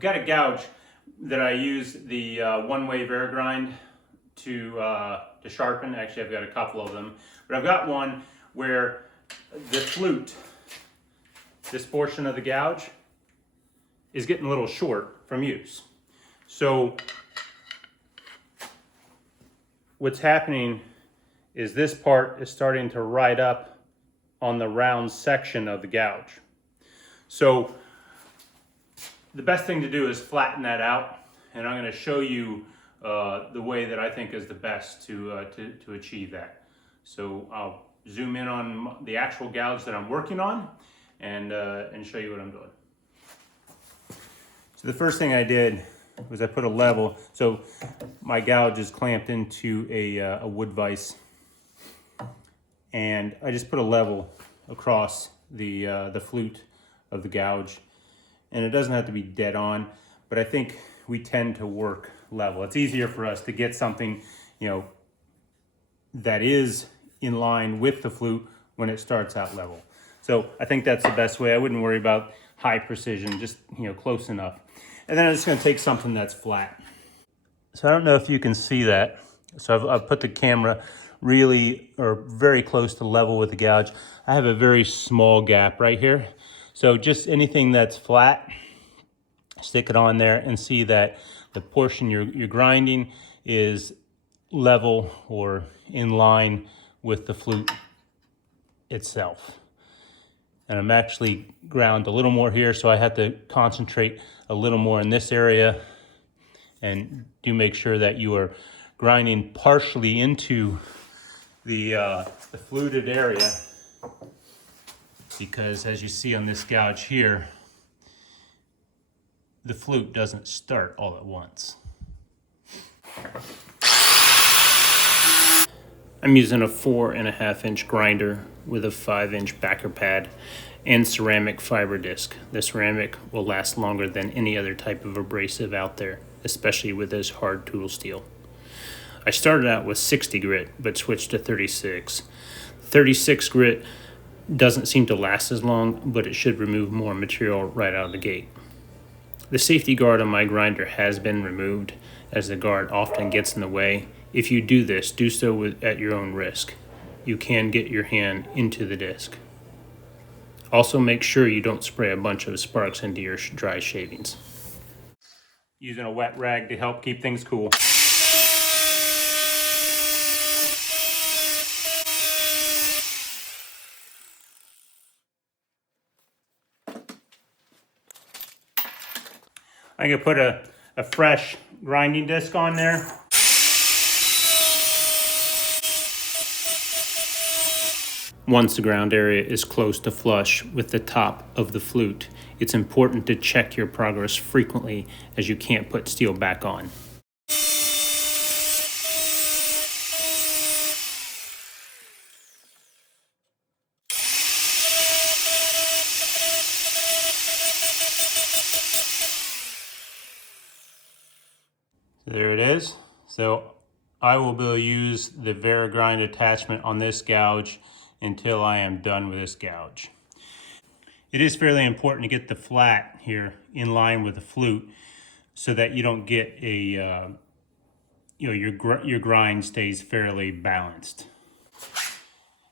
I've got a gouge that I use the one-way Vari-Grind to sharpen. Actually, I've got a couple of them, but I've got one where the flute, this portion of the gouge, is getting a little short from use. So what's happening is this part is starting to ride up on the round section of the gouge. So the best thing to do is flatten that out, and I'm going to show you the way that I think is the best to achieve that. So I'll zoom in on the actual gouge that I'm working on and show you what I'm doing. So the first thing I did was I put a level. So my gouge is clamped into a wood vise, and I just put a level across the flute of the gouge. And it doesn't have to be dead on, but I think we tend to work level. It's easier for us to get something, that is in line with the flute when it starts out level. So I think that's the best way. I wouldn't worry about high precision, just close enough. And then I'm just going to take something that's flat. So I don't know if you can see that. So I've put the camera really or very close to level with the gouge. I have a very small gap right here. So just anything that's flat, stick it on there and see that the portion you're grinding is level or in line with the flute itself. And I'm actually ground a little more here, so I have to concentrate a little more in this area, and do make sure that you are grinding partially into the fluted area, because as you see on this gouge here, the flute doesn't start all at once. I'm using a 4.5 inch grinder with a 5-inch backer pad and ceramic fiber disc. The ceramic will last longer than any other type of abrasive out there, especially with this hard tool steel. I started out with 60 grit, but switched to 36. 36 grit doesn't seem to last as long, but it should remove more material right out of the gate. The safety guard on my grinder has been removed, as the guard often gets in the way. If you do this, do so at your own risk. You can get your hand into the disc. Also, make sure you don't spray a bunch of sparks into your dry shavings. Using a wet rag to help keep things cool. I'm going to put a fresh grinding disc on there. Once the ground area is close to flush with the top of the flute, it's important to check your progress frequently, as you can't put steel back on. There it is. So I will be able to use the Vari-Grind attachment on this gouge until I am done with this gouge. It is fairly important to get the flat here in line with the flute, so that you don't get a your grind stays fairly balanced.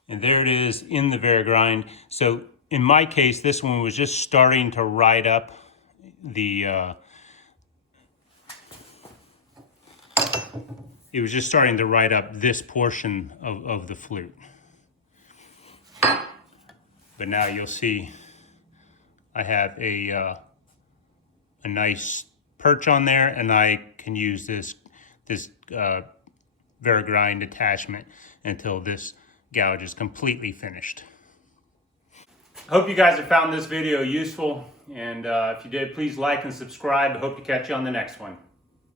And there it is in the Vari-Grind. So in my case, this one was just starting to ride up it was just starting to ride up this portion of the flute. But now you'll see I have a nice perch on there, and I can use this Vari-Grind attachment until this gouge is completely finished. I hope you guys have found this video useful, and if you did, please like and subscribe. I hope to catch you on the next one.